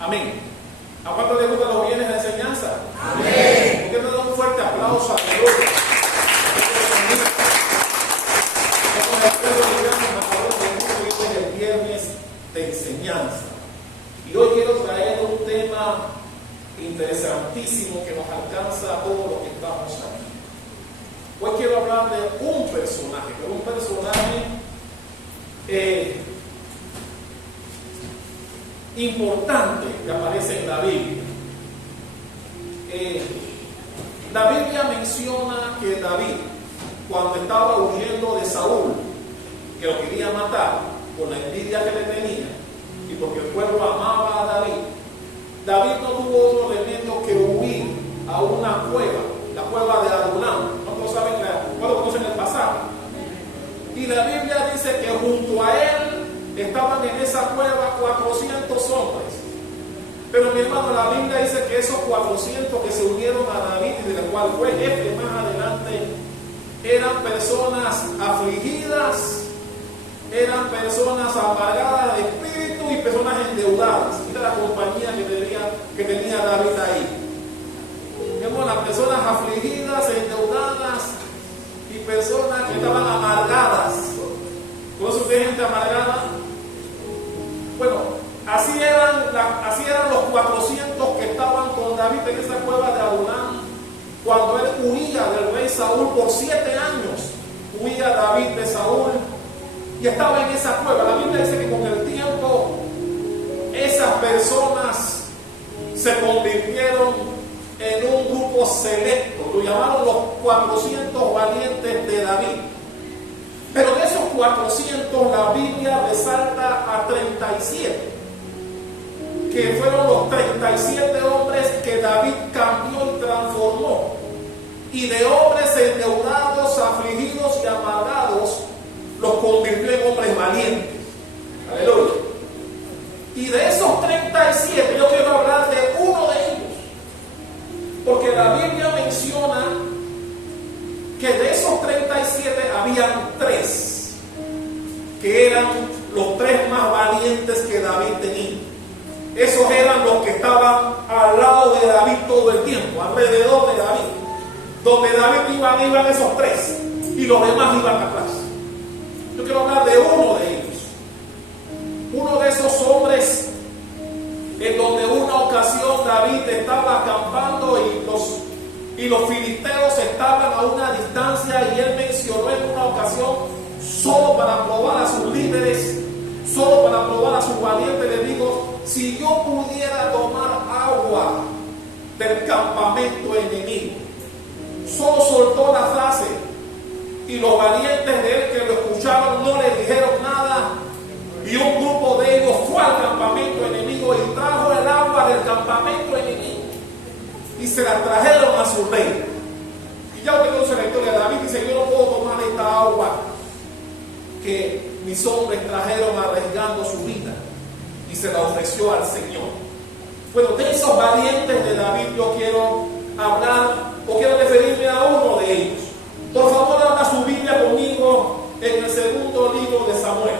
Amén. ¿A cuánto le gustan los bienes de enseñanza? Amén. ¿Por qué no dan un fuerte aplauso a Dios? El viernes de enseñanza. Y hoy quiero traer un tema interesantísimo que nos alcanza a todos los que estamos aquí. Hoy quiero hablar de un personaje, pero un personaje importante que aparece en la Biblia. La Biblia menciona que David, cuando estaba huyendo de Saúl, que lo quería matar por la envidia que le tenía y porque el pueblo amaba a David, David no tuvo otro remedio que huir a una cueva, la cueva de Adulam. ¿Cuántos saben? ¿Cuántos conocen el pasaje? Y la Biblia dice que junto a él estaban en esa cueva 400 hombres. Pero mi hermano, la Biblia dice que esos 400 que se unieron a David y de la cual fue jefe más adelante, eran personas afligidas, eran personas amargadas de espíritu y personas endeudadas. Mira la compañía que tenía David ahí. Vemos las personas afligidas, endeudadas y personas que estaban amargadas. ¿Conoce usted gente amargada? Bueno, así eran los 400 que estaban con David en esa cueva de Adulam cuando él huía del rey Saúl por 7 años. Huía David de Saúl y estaba en esa cueva. La Biblia dice que con el tiempo esas personas se convirtieron en un grupo selecto. Lo llamaron los 400 valientes de David. Pero de esos 400 la Biblia resalta a 37, que fueron los 37 hombres que David cambió y transformó. Y de hombres endeudados, afligidos y amargados, los convirtió en hombres valientes. Aleluya. Y de esos 37 yo quiero hablar de uno de ellos, porque la Biblia menciona que de esos 37 habían 3 que eran los 3 más valientes que David tenía. Esos eran los que estaban al lado de David todo el tiempo, alrededor de David. Donde David iban esos 3 y los demás iban atrás. Yo quiero hablar de uno de ellos. Uno de esos hombres en donde una ocasión David estaba acampando y los filisteos estaban a una distancia, y él mencionó en una ocasión, solo para probar a sus líderes, solo para probar a sus valientes, le digo: si yo pudiera tomar agua del campamento enemigo. Solo soltó la frase y los valientes de él que lo escucharon no le dijeron nada, y un grupo de ellos fue al campamento enemigo y trajo el agua del campamento enemigo y se la trajeron a su rey. Y ya usted conoce la historia de David. Dice: yo no puedo tomar esta agua que mis hombres trajeron arriesgando su vida, y se la ofreció al Señor. Bueno, de esos valientes de David yo quiero hablar, o quiero referirme a uno de ellos. Por favor, abra su Biblia conmigo en el segundo libro de Samuel.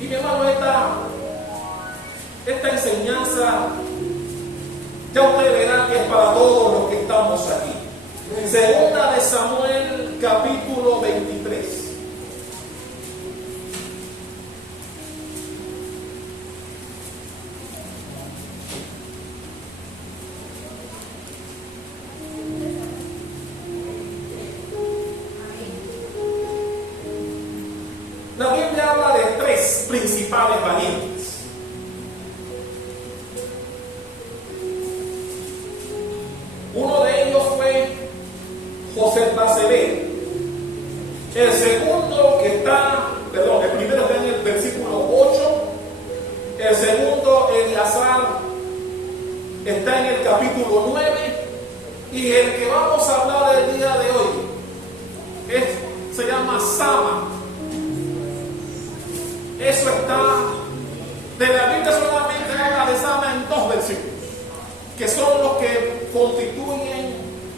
Y mi hermano, esta enseñanza ya ustedes verán que es para todos los que estamos aquí. Segunda de Samuel, capítulo 23. La Biblia habla de 3 principales valientes. Uno de ellos fue José Basebé. El segundo el primero está en el versículo 8. El segundo, Eleazar, está en el capítulo 9. Y el que vamos a hablar el día de hoy se llama Sama. Eso está, de la Biblia solamente habla de Sama en 2 versículos, que son los que constituyen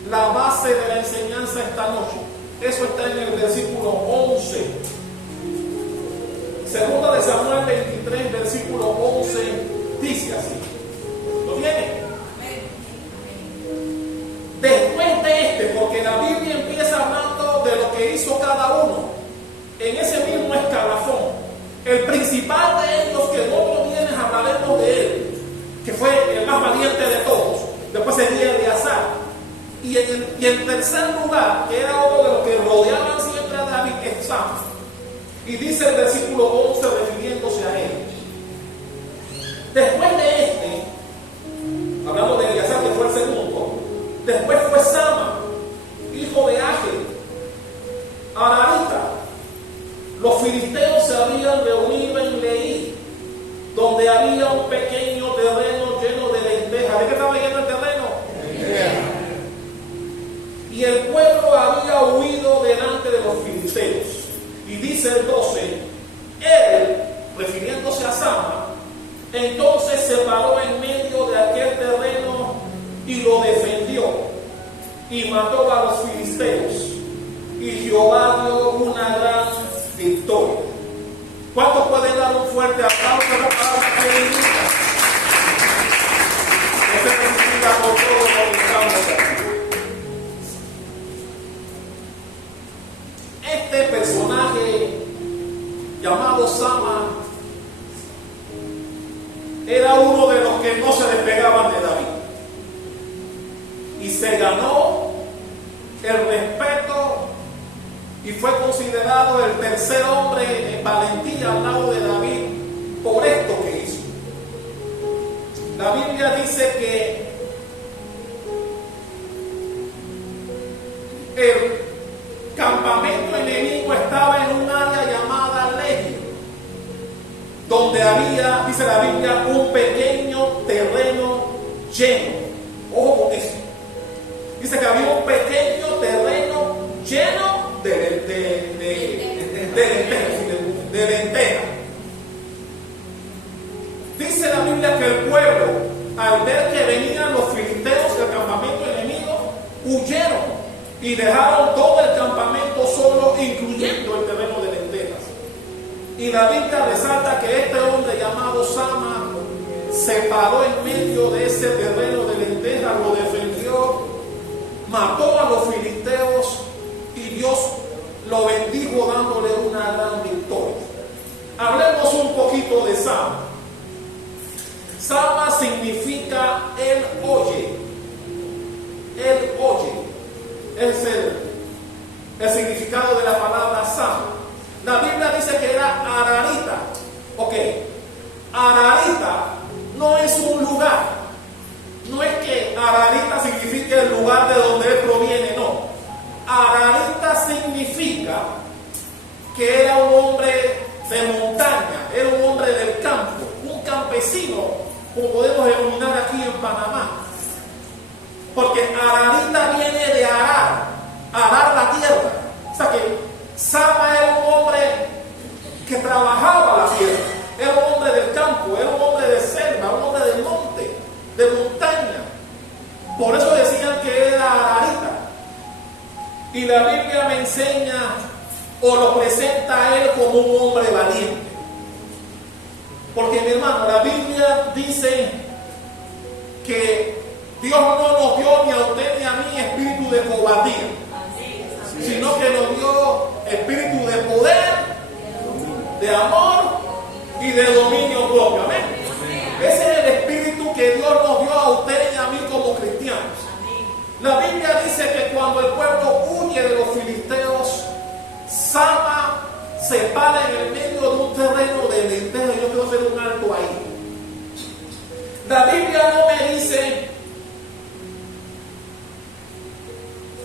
la base de la enseñanza esta noche. Eso está en el versículo 11 Segunda de Samuel 23, versículo 11, dice así. ¿Lo tiene? Después de porque la Biblia empieza hablando de lo que hizo cada uno en ese mismo escalafón. El principal de ellos, que no lo vienes, hablaremos de él, que fue el más valiente de todos. Después sería Eleazar. Y en tercer lugar, que era otro de los que rodeaban siempre a David, es Sama. Y dice el versículo 11, refiriéndose a él. Después de hablando de Eleazar, que fue el segundo, después fue Sama, hijo de Agel, Ararita. Los filisteos se habían reunido en Leí, donde había un pequeño terreno lleno de lentejas. ¿De qué estaba lleno el terreno? Y el pueblo había huido delante de los filisteos. Y dice el 12, él, refiriéndose a Sama, entonces se paró en medio de aquel terreno y lo defendió, y mató a los filisteos, y Jehová dio una gran victoria. ¿Cuántos pueden dar un fuerte aplauso a la palabra que bendiga? Este significa por todo lo que estamos aquí. Este personaje llamado Sama era uno de los que no se despegaban de David, y se ganó el respeto y fue considerado el tercer hombre en valentía al lado de David por esto que hizo. La Biblia dice que el campamento enemigo estaba en un área llamada Legio, donde había, dice la Biblia, un pequeño terreno lleno. Ojo con eso. Dice que había un pequeño terreno lleno de lentejas. Dice la Biblia que el pueblo, al ver que venían los filisteos del campamento enemigo, huyeron y dejaron todo el campamento solo, incluyendo el terreno de lentejas. Y la Biblia resalta que este hombre llamado Sama se paró en medio de ese terreno de lentejas, lo defendió, mató a los filisteos, y Dios lo bendijo dándole una gran victoria. Hablemos un poquito de Sama. Sama significa él oye. Él oye. Es el significado de la palabra Sama. La Biblia dice que era Ararita. Ok. Ararita no es un lugar. No es que Ararita signifique el lugar de donde él proviene, no. Ararita significa que era un hombre de montaña, era un hombre del campo, un campesino, como podemos denominar aquí en Panamá. Porque Ararita viene de arar la tierra. O sea que Sama era un hombre que trabajaba la tierra, era un hombre del campo, era un hombre de selva, un hombre del monte, de montaña. Por eso decían que era Ararita. Y la Biblia me enseña o lo presenta a él como un hombre valiente. Porque, mi hermano, la Biblia dice que Dios no nos dio ni a usted ni a mí espíritu de cobardía, sino que nos dio espíritu de poder, de amor y de dominio propio. Amén. Ese es el espíritu que Dios nos dio a usted y a mí como cristianos. La Biblia dice que cuando el pueblo huye de los filisteos, Sama se para en el medio de un terreno de lentejas. Yo quiero hacer un alto ahí. La Biblia no me dice,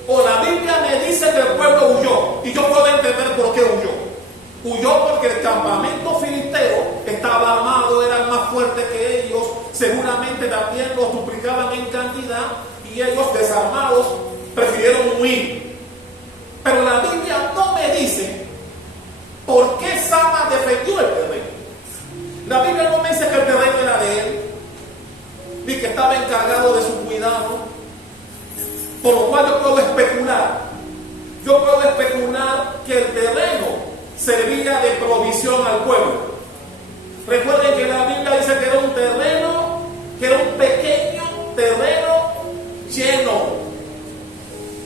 o la Biblia me dice que el pueblo huyó, y yo puedo entender por qué huyó. Huyó porque el campamento filisteo estaba armado, eran más fuertes que ellos, seguramente también los duplicaban en cantidad, y ellos desarmados prefirieron huir. Pero la Biblia no me dice por qué Sama defendió el terreno. La Biblia no me dice que el terreno era de él, ni que estaba encargado de su cuidado. Por lo cual yo puedo especular que el terreno servía de provisión al pueblo. Recuerden que la Biblia dice que era un terreno, que era un pequeño terreno lleno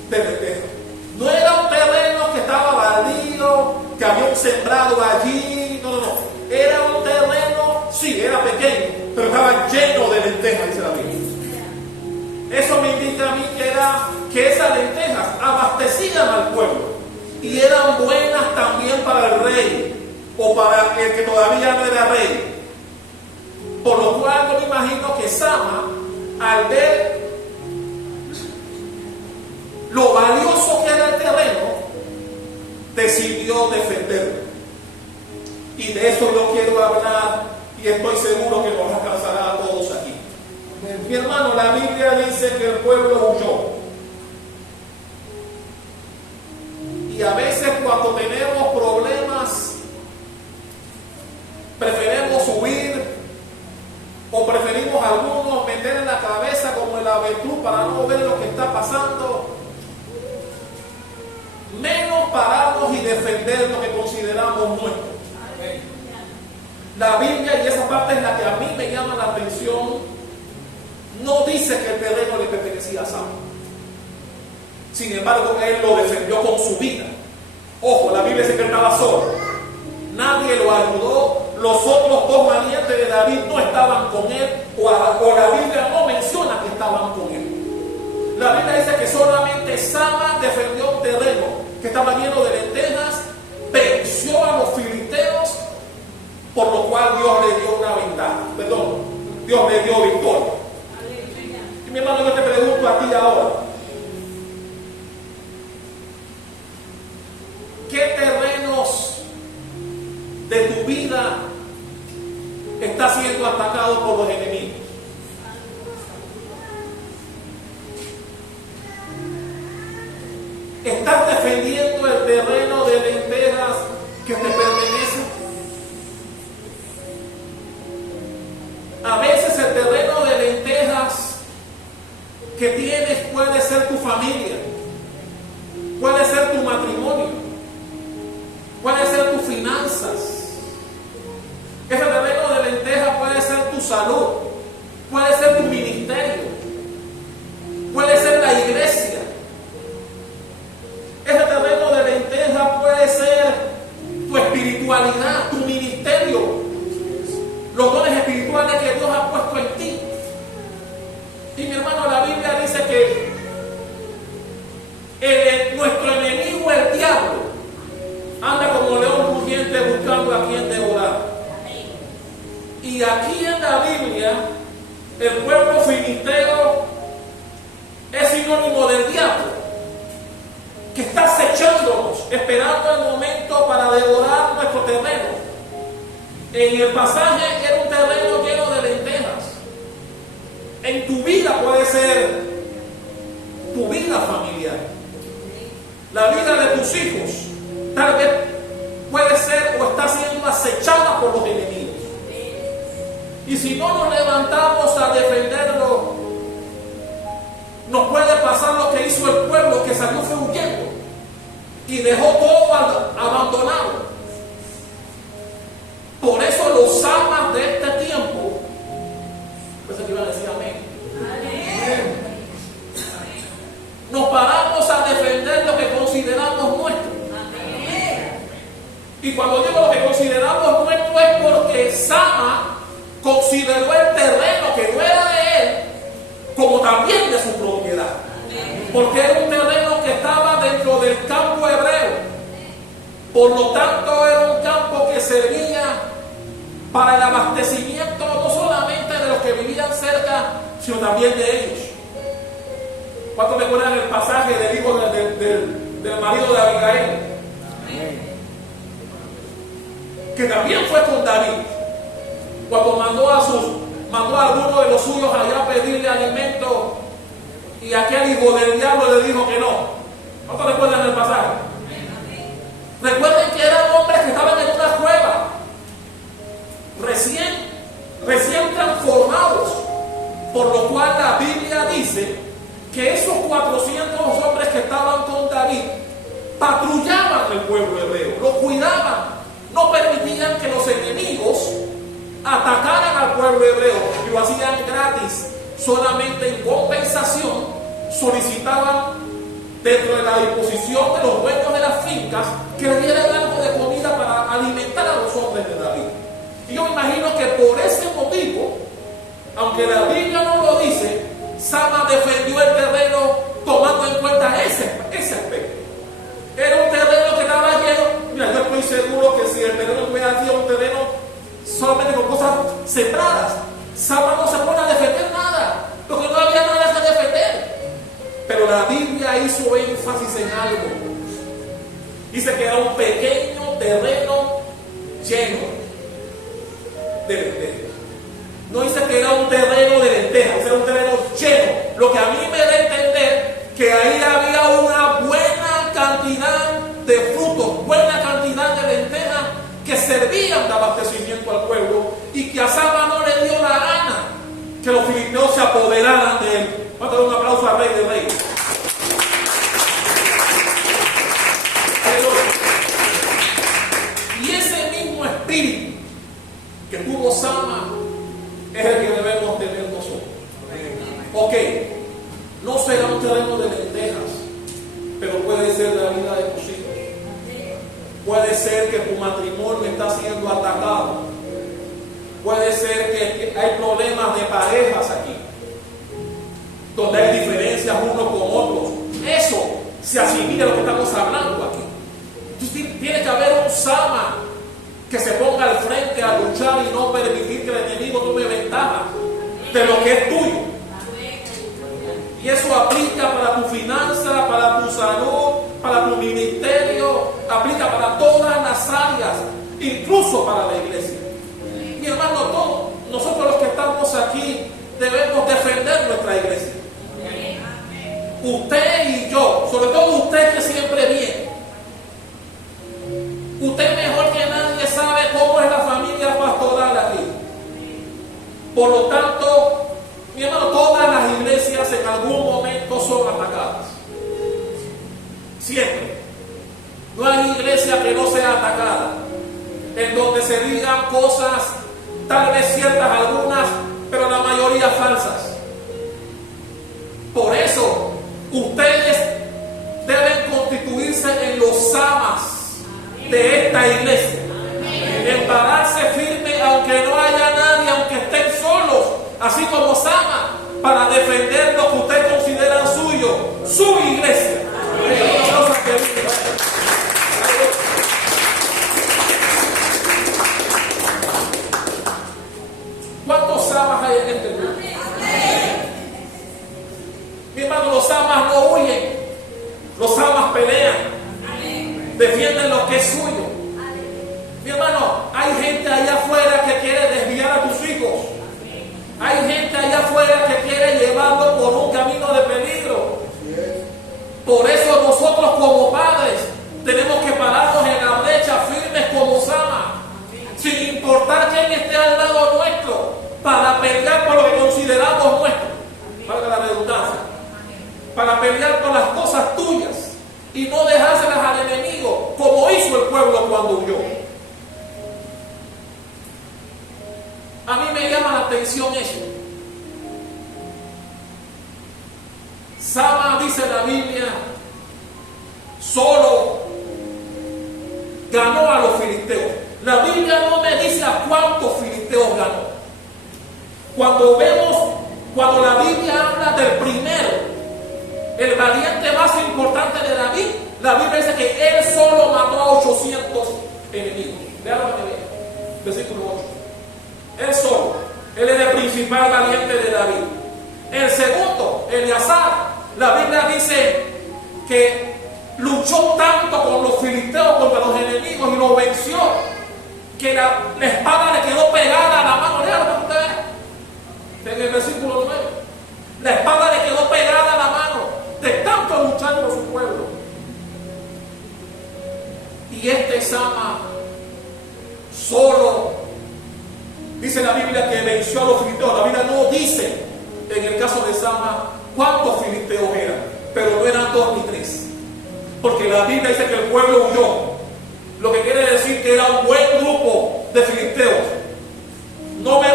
de lentejas. No era un terreno que estaba baldío, que habían sembrado allí, no. Era un terreno, sí, era pequeño, pero estaba lleno de lentejas, dice la Biblia. Eso me indica a mí que esas lentejas abastecían al pueblo y eran buenas también para el rey o para el que todavía no era rey. Por lo cual yo me imagino que Sama, al ver lo valioso que era el terreno, decidió defenderlo. Y de eso yo quiero hablar y estoy seguro que nos alcanzará a todos aquí. Mi hermano, la Biblia dice que el pueblo huyó. Y a veces cuando tenemos problemas, preferimos huir o preferimos algunos meter en la cabeza como el avestruz para no ver lo que está pasando. Menos pararnos y defender lo que consideramos nuestro. La Biblia, y esa parte es la que a mí me llama la atención, no dice que el terreno le pertenecía a Sama. Sin embargo, él lo defendió con su vida. Ojo, la Biblia dice que él estaba solo. Nadie lo ayudó. Los otros dos valientes de David no estaban con él, o la Biblia no menciona que estaban con él. La Biblia dice que solamente Sama defendió un terreno que estaba lleno de lentejas, venció a los filisteos, por lo cual Dios le dio una ventaja. Dios le dio victoria. Y mi hermano, yo te pregunto a ti ahora, ¿qué terrenos de tu vida está siendo atacado por los enemigos? ¿Estás defendiendo el terreno de lentejas que te pertenece? A veces el terreno de lentejas que tienes puede ser tu familia, puede ser tu matrimonio, puede ser tus finanzas. Ese terreno de lentejas puede ser tu salud, puede ser tu ministerio, puede ser la iglesia. Ese terreno de lentejas puede ser tu espiritualidad, tu ministerio, los dones espirituales que Dios ha puesto en ti. Y mi hermano, la Biblia dice que nuestro enemigo, el diablo, anda como león rugiente buscando a quien devorar. Y aquí en la Biblia, el pueblo filisteo es sinónimo del diablo, que está acechándonos, esperando el momento para devorar nuestro terreno. En el pasaje era un terreno lleno de lentejas. En tu vida puede ser tu vida familiar, la vida de tus hijos, tal vez puede ser o está siendo acechada por los enemigos. Y si no nos levantamos a defenderlo, nos puede pasar lo que hizo el pueblo, que salió fue huyendo y dejó todo abandonado. Por eso los Samas de este tiempo, pues aquí iban a decir amén. Nos paramos a defender lo que consideramos nuestro. Y cuando digo lo que consideramos nuestro es porque Sama consideró el terreno que no era de él como también de su propiedad, porque era un terreno que estaba dentro del campo hebreo. Por lo tanto, era un campo que servía para el abastecimiento no solamente de los que vivían cerca, sino también de ellos. ¿Cuántos recuerdan el pasaje del hijo del marido de Abigail? Que también fue con David, cuando mandó a alguno de los suyos allá a pedirle alimento, y aquel hijo del diablo le dijo que no. ¿Cuántos recuerdan el pasaje? Recuerden que eran hombres que estaban en una cueva, recién transformados, por lo cual la Biblia dice que esos 400 hombres que estaban con David patrullaban el pueblo hebreo, lo cuidaban, lo hacían gratis, solamente en compensación solicitaban dentro de la disposición de los dueños de las fincas que le dieran algo de comida para alimentar a los hombres de David. Y yo me imagino que por ese motivo, aunque la Biblia no lo dice, Sama defendió el terreno tomando en cuenta ese aspecto. Era un terreno que estaba lleno. Mira, yo estoy seguro que si el terreno hubiera sido un terreno solamente con cosas sembradas, Sama no se pone a defender nada, porque no había nada que defender. Pero la Biblia hizo énfasis en algo. Dice que era un pequeño terreno lleno de lentejas. No dice que era un terreno de lentejas, era un terreno lleno. Lo que a mí me da a entender que ahí había una buena cantidad de frutos, buena cantidad de lentejas que servían de abastecimiento al pueblo, y que a Sama no le dio la gana que los filisteos se apoderaran de él. Vamos a dar un aplauso al Rey de Reyes. Y ese mismo espíritu que tuvo Sama es el que debemos tener nosotros. Ok, no será un terreno de lentejas, pero puede ser la vida de tus hijos. Puede ser que tu matrimonio está siendo atacado. Puede ser que hay problemas de parejas aquí, donde hay diferencias unos con otros. Eso se asimila a lo que estamos hablando aquí. Entonces tiene que haber un Sama que se ponga al frente a luchar y no permitir que el enemigo tome ventaja de lo que es tuyo. Y eso aplica para tu finanza, para tu salud, para tu ministerio, aplica para todas las áreas, incluso para la iglesia. Mi hermano, todos nosotros los que estamos aquí debemos defender nuestra iglesia. Usted y yo, sobre todo usted que siempre viene. Usted mejor que nadie sabe cómo es la familia pastoral aquí. Por lo tanto, mi hermano, todas las iglesias en algún momento son atacadas. Siempre. No hay iglesia que no sea atacada, en donde se digan cosas, tal vez ciertas algunas, pero la mayoría falsas. Por eso, ustedes deben constituirse en los Samas de esta iglesia. En pararse firme aunque no haya nadie, aunque estén solos, así como Sama, para defender lo que usted considera suyo, su iglesia. ¿Cuántos Samas hay en este mundo? Mi hermano, los Samas no huyen, los Samas pelean, defienden lo que es suyo. Mi hermano, hay gente allá afuera que quiere desviar a tus hijos. Hay gente allá afuera que quiere llevarlo por un camino de peligro. Por eso nosotros como padres tenemos que pararnos en la brecha firmes como Sama, sin importar quién esté al lado nuestro, para pelear por lo que consideramos nuestro, valga la redundancia, para pelear por las cosas tuyas y no dejárselas al enemigo, como hizo el pueblo cuando huyó. A mí me llama la atención eso. Sama, dice la Biblia, solo ganó a los filisteos. La Biblia no me dice a cuántos filisteos ganó. Cuando la Biblia habla del primero, el valiente más importante de David, la Biblia dice que él solo mató a 800 enemigos. Vean lo que ve, versículo 8. Él solo, él es el principal valiente de David. El segundo, Eleazar, la Biblia dice que luchó tanto con los filisteos contra los enemigos y los venció, que la espada le quedó pegada a la mano. Léalo usted, en el versículo 9. La espada le quedó pegada a la mano de tanto luchar por su pueblo. Y este Sama solo, dice la Biblia, que venció a los filisteos. La Biblia no dice en el caso de Sama cuántos filisteos eran, pero no eran 2 ni 3, porque la Biblia dice que el pueblo huyó, lo que quiere decir que era un buen grupo de filisteos. No me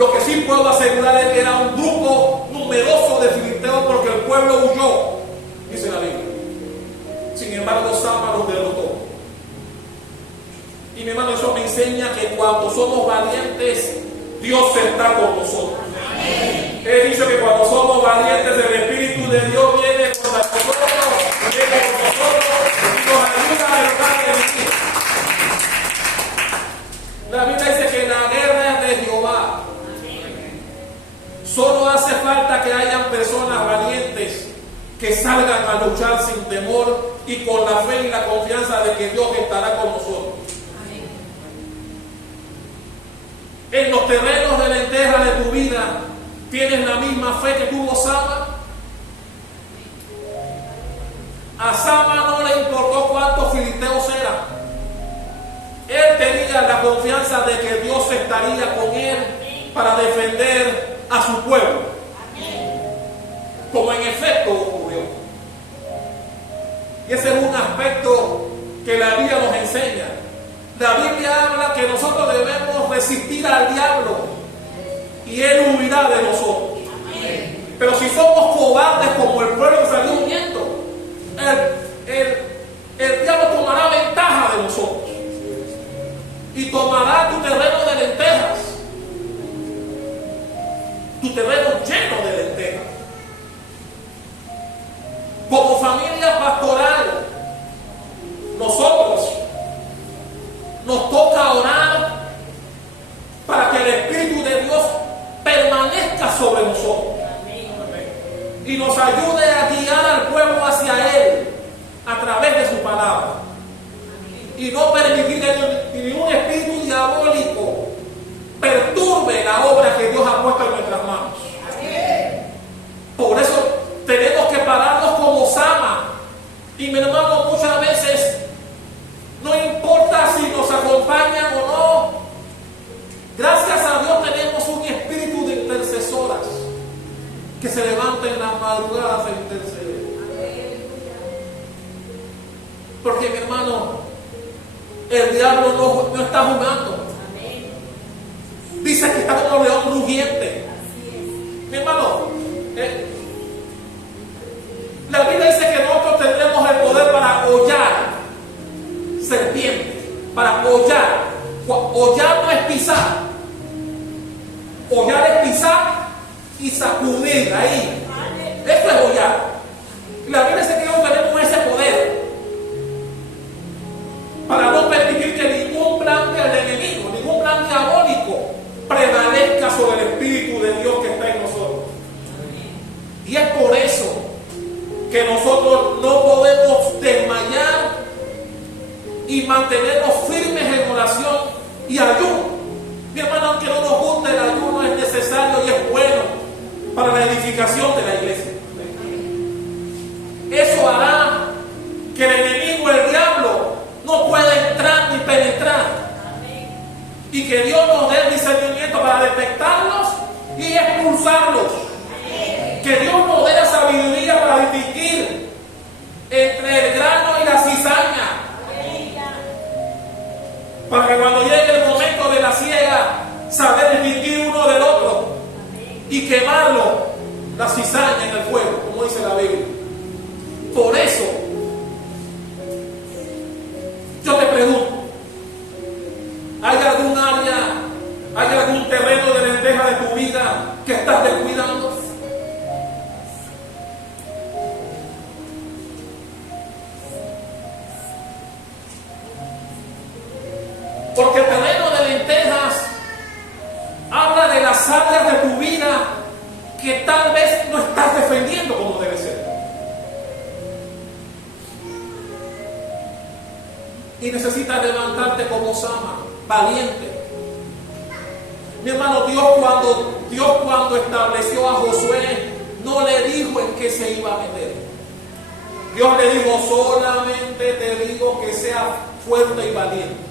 Lo que sí puedo asegurar es que era un grupo numeroso de filisteos porque el pueblo huyó, dice la Biblia. Sin embargo, Sama los derrotó. Y mi hermano, eso me enseña que cuando somos valientes, Dios está con nosotros. He dicho que cuando somos valientes, el Espíritu de Dios viene con nosotros, viene con nosotros y nos ayuda a derrotar al enemigo. La Biblia dice que la guerra es de Jehová. Solo hace falta que hayan personas valientes que salgan a luchar sin temor y con la fe y la confianza de que Dios estará con nosotros. En los terrenos de lentejas de tu vida, ¿tienes la misma fe que tuvo Sama? A Sama no le importó cuántos filisteos eran. Él tenía la confianza de que Dios estaría con él para defender a su pueblo. Como en efecto ocurrió. Y ese es un aspecto que la Biblia nos enseña. La Biblia habla que nosotros debemos resistir al diablo y él huirá de nosotros. Pero si somos cobardes como el pueblo que salió huyendo, el diablo tomará ventaja de nosotros y tomará tu terreno de lentejas, tu terreno lleno de lentejas. Como familia pastoral, nosotros nos toca orar para que el Espíritu de Dios permanezca sobre nosotros y nos ayude a guiar al pueblo hacia Él a través de su palabra y no permitir que ningún espíritu diabólico perturbe la obra que Dios ha puesto en nuestras manos. Por eso tenemos que pararnos como Sama. Y mi hermano, muchas veces no importa si nos acompañan o no, gracias a Dios tenemos un espíritu de intercesoras que se levantan en las madrugadas a interceder. Porque mi hermano, el diablo no está jugando. Dice que está como león rugiente. Mi hermano, la Biblia dice que nosotros tendremos el poder para hollar serpientes, para hollar. Hollar no es pisar. Hollar es pisar y sacudir ahí. Esto es hollar. La Biblia dice que nosotros tenemos ese poder para no permitir que ningún plan del enemigo, ningún plan diabólico prevalezca sobre el Espíritu de Dios que está en nosotros. Y es por eso que nosotros no podemos desmayar y mantenernos firmes en oración y ayuno. Mi hermano, aunque no nos guste, el ayuno es necesario y es bueno para la edificación de la iglesia. Eso hará que el enemigo, el diablo, no pueda entrar ni penetrar. Y que Dios nos dé el discernimiento para detectarlos y expulsarlos. Que Dios nos dé la sabiduría para distinguir entre el grano y la cizaña. Para que cuando llegue el momento de la siega, saber distinguir uno del otro y quemarlo, la cizaña en el fuego, como dice la Biblia. Por eso, yo te pregunto, ¿hay algún área, hay algún terreno de lenteja de tu vida que estás descuidando? Porque el terreno de lentejas habla de las áreas de tu vida que tal vez no estás defendiendo como debe ser. Y necesitas levantarte como Sama, valiente. Mi hermano, Dios cuando estableció a Josué, no le dijo en qué se iba a meter. Dios le dijo: solamente te digo que sea fuerte y valiente.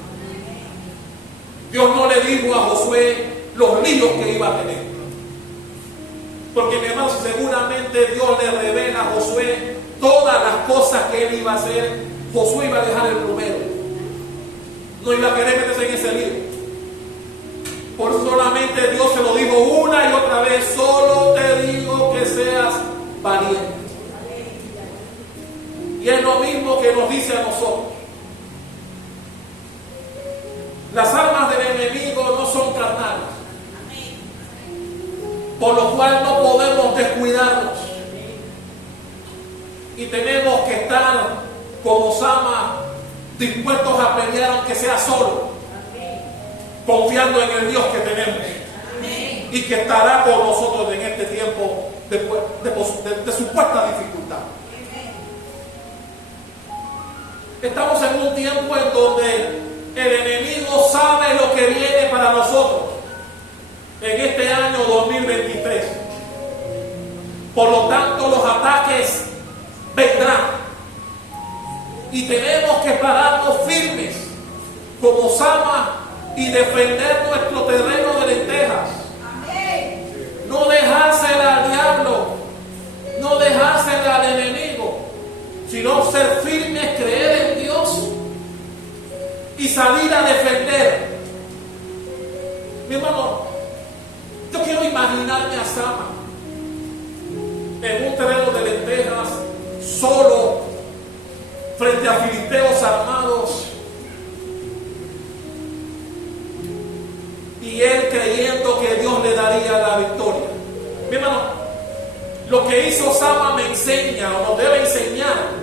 Dios no le dijo a Josué los líos que iba a tener. Porque mi hermano, seguramente Dios le revela a Josué todas las cosas que él iba a hacer, Josué iba a dejar el plumero. No iba a querer meterse en ese lío. Por solamente Dios se lo dijo una y otra vez, solo te digo que seas valiente. Y es lo mismo que nos dice a nosotros. Las armas del enemigo no son carnales, por lo cual no podemos descuidarnos. Y tenemos que estar como Sama, dispuestos a pelear aunque sea solo, confiando en el Dios que tenemos y que estará con nosotros en este tiempo de supuesta dificultad. Estamos en un tiempo en donde el enemigo sabe lo que viene para nosotros en este año 2023. Por lo tanto, los ataques vendrán y tenemos que pararnos firmes como Sama y defender nuestro terreno de lentejas. No dejársela al diablo, no dejársela al enemigo, sino ser firmes, creer en Dios y salir a defender. Mi hermano, yo quiero imaginarme a Sama en un terreno de lentejas, solo, frente a filisteos armados, y él creyendo que Dios le daría la victoria. Mi hermano, lo que hizo Sama me enseña, o nos debe enseñar,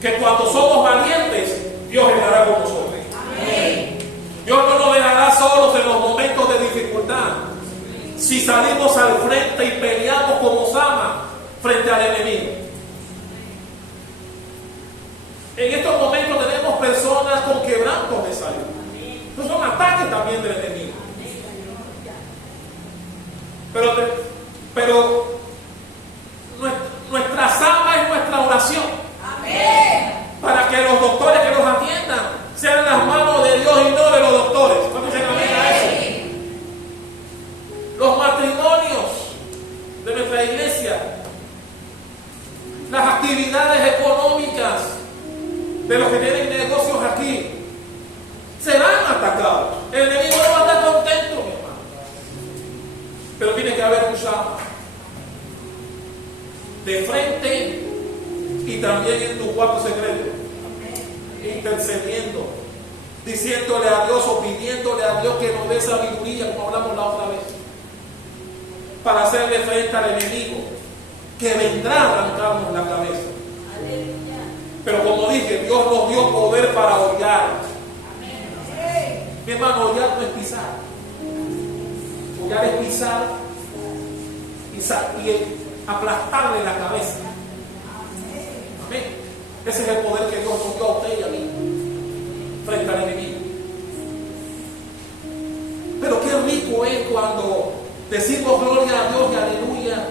que cuando somos valientes, Dios estará con nosotros. Amén. Dios no nos dejará solos en los momentos de dificultad. Si salimos al frente y peleamos como Sama frente al enemigo. En estos momentos tenemos personas con quebrantos de salud. Estos son ataques también del enemigo. Pero nuestra Sama es nuestra oración. Amén. Para que los doctores que nos atiendan sean las manos de Dios y no de los doctores. ¿Cuántos dicen amén a eso? Los matrimonios de nuestra iglesia, las actividades económicas de los que tienen negocios aquí, serán atacados. El enemigo no va a estar contento, mi hermano. Pero tiene que haber un Sama de frente y también en tu cuarto secreto, intercediendo, diciéndole a Dios o pidiéndole a Dios que nos dé sabiduría, como hablamos la otra vez, para hacerle frente al enemigo que vendrá a arrancarnos la cabeza. Pero como dije, Dios nos dio poder para hollar. Mi hermano, hollar no es pisar. Hollar es pisar y aplastarle la cabeza. Amén. Ese es el poder que Dios nos dio a usted y a mí frente al enemigo. Pero qué rico es cuando decimos gloria a Dios y aleluya,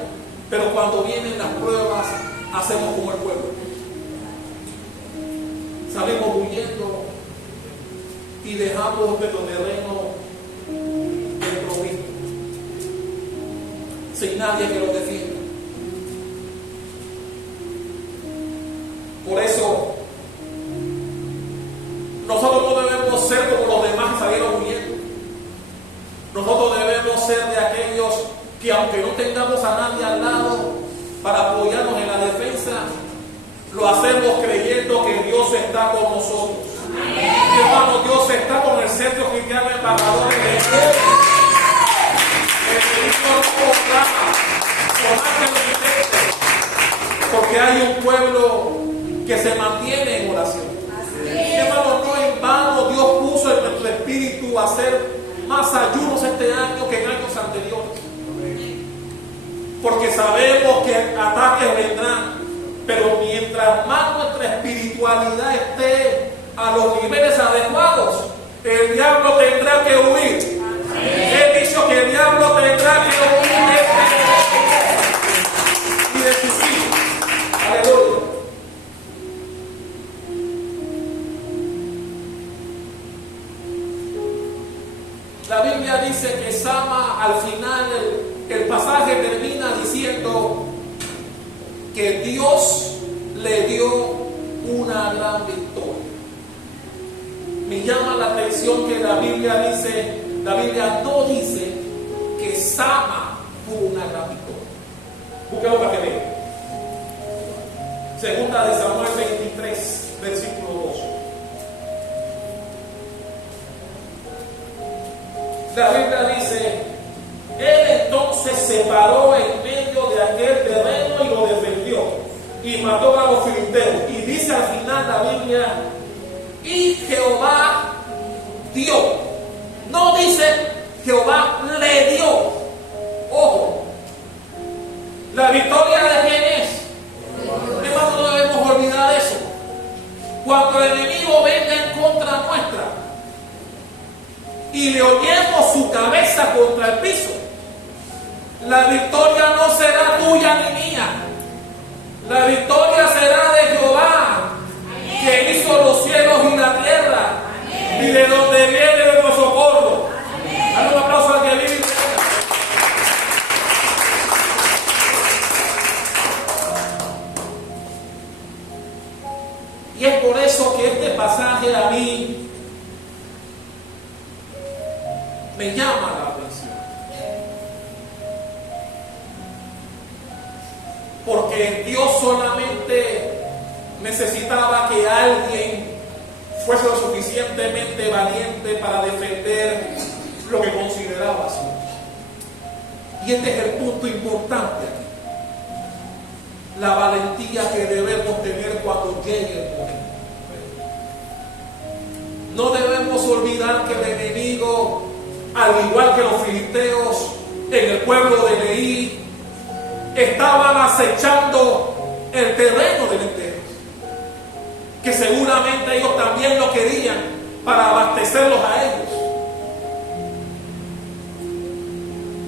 pero cuando vienen las pruebas hacemos como el pueblo. Salimos huyendo y dejamos nuestro terreno desprovisto, sin nadie que lo defienda. Por eso, nosotros no debemos ser como los demás que salieron huyendo. Nosotros debemos ser de aquellos que, aunque no tengamos a nadie al lado para apoyarnos en la defensa, lo hacemos creyendo que Dios está con nosotros. Mi hermano, Dios está con el Centro Cristiano Embajadores de Dios. El Señor porque hay un pueblo que se mantiene en oración. Hermano, no en vano Dios puso en nuestro espíritu hacer más ayunos este año que en años anteriores. Porque sabemos que ataques vendrán, pero mientras más nuestra espiritualidad esté a los niveles adecuados, el diablo tendrá que huir. He dicho que el diablo tendrá que huir y de sus hijos. Aleluya. La Biblia dice que Sama, al final, el pasaje termina diciendo que Dios le dio una gran victoria. Me llama la atención que la Biblia dice La Biblia no dice que Sama tuvo una gran victoria. Búsquelo para que vean. Segunda de Samuel 23, versículo 12. La Biblia dice: él entonces se paró en medio de aquel terreno y lo defendió y mató a los filisteos. Y dice al final la Biblia: y Jehová dio. No dice Jehová le dio. Ojo, la victoria de quién es. Hermano, no debemos olvidar eso. Cuando el enemigo venga en contra nuestra y le ollemos su cabeza contra el piso, la victoria no será tuya ni mía. La victoria será de Jehová, que hizo los cielos y la tierra, y de donde viene nuestro socorro. Dale un aplauso al que vive. Y es por eso que este pasaje a mí me llama la atención. Porque Dios solamente necesitaba que alguien fuese lo suficientemente valiente para defender lo que consideraba suyo. Y este es el punto importante aquí. La valentía que debemos tener cuando llegue el momento. No debemos olvidar que el enemigo, al igual que los filisteos en el pueblo de Leí, estaban acechando el terreno de lentejas, que seguramente ellos también lo querían para abastecerlos a ellos.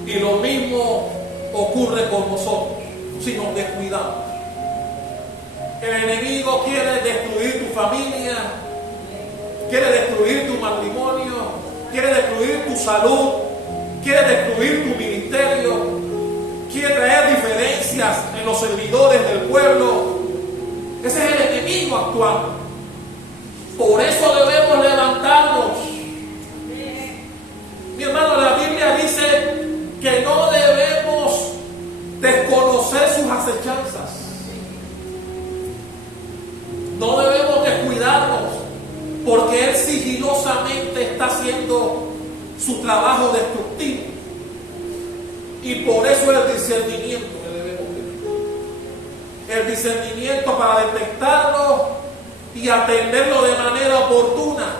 Y lo mismo ocurre con nosotros si nos descuidamos. El enemigo quiere destruir tu familia, quiere destruir tu matrimonio, quiere destruir tu salud, quiere destruir tu ministerio, quiere traer diferencias en los servidores del pueblo. Ese es el enemigo actuando. Por eso debemos levantarnos. Mi hermano, la Biblia dice que no debemos desconocer sus acechanzas. No debemos descuidarnos, porque Él sigilosamente está haciendo su trabajo destructivo. Y por eso el discernimiento que debemos tener. El discernimiento para detectarlo y atenderlo de manera oportuna,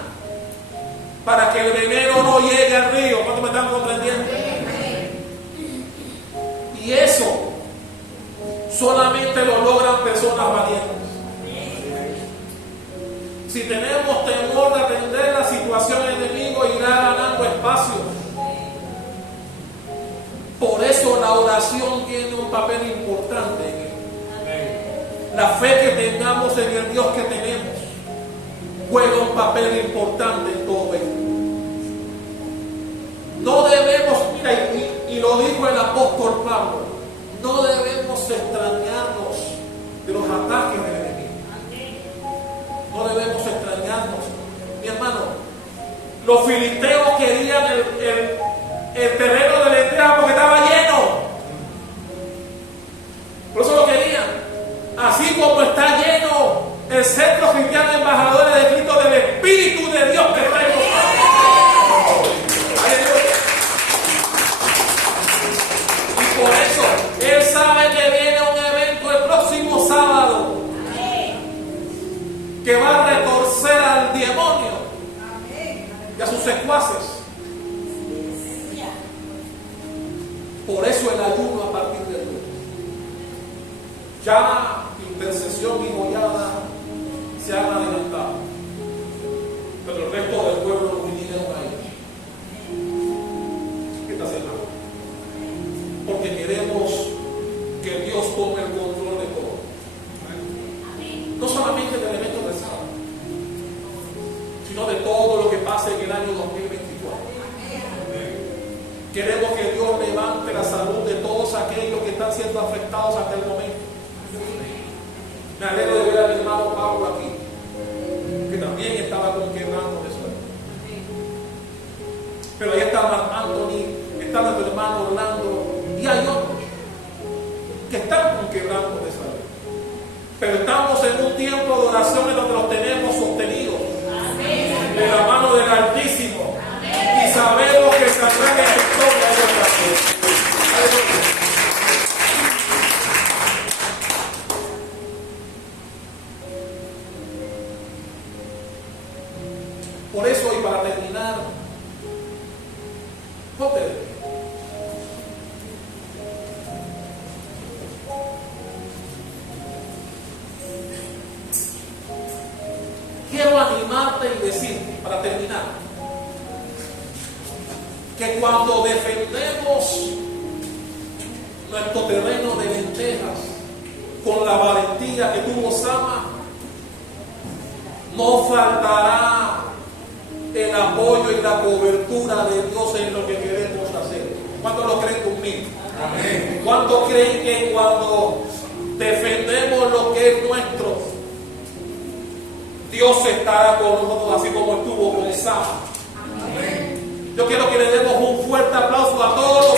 para que el veneno no llegue al río. ¿Cuántos me están comprendiendo? Y eso solamente lo logran personas valientes. Si tenemos temor de atender la situación enemigo, irá ganando espacio. Por eso la oración tiene un papel importante en él. La fe que tengamos en el Dios que tenemos juega un papel importante en todo esto. No debemos, mira, y lo dijo el apóstol Pablo, no debemos extrañarnos de los ataques del enemigo. No debemos extrañarnos. Mi hermano, los filisteos querían el terreno de lentejas porque estaba lleno. Por eso lo querían. Así como está lleno el centro cristiano de embajadores de Cristo del Espíritu de Dios que está en nosotros. Y por eso Él sabe que viene un evento el próximo sábado que va a retorcer al demonio y a sus secuaces. Por eso el ayuno a partir del lunes. Ya intercesión y gollada se han adelantado, pero el resto del pueblo no vinieron a ellos. ¿Qué está haciendo? Porque queremos que Dios tome el control de todo. No solamente del evento del sábado, sino de todo lo que pase en el año 2024. Queremos que Dios levante la salud de todos aquellos que están siendo afectados hasta el momento. Me alegro de ver a mi hermano Pablo aquí, que también estaba con quebrando de suerte. Pero ahí está está Marc Anthony, está nuestro hermano Orlando, y hay otros que están con quebranto de salud. Pero estamos en un tiempo de oración en donde los tenemos sostenidos de la mano del Altísimo. Y sabemos que saldrán en victoria de oración. Por eso, y para terminar, quiero animarte y decirte, para terminar, que cuando defendemos nuestro terreno de lentejas con la valentía que tuvo Sama, no faltará el apoyo y la cobertura de Dios en lo que queremos hacer. ¿Cuántos lo creen conmigo? Amén. ¿Cuántos creen que cuando defendemos lo que es nuestro, Dios estará con nosotros así como estuvo con Sama? Amén. Yo quiero que le demos un fuerte aplauso a todos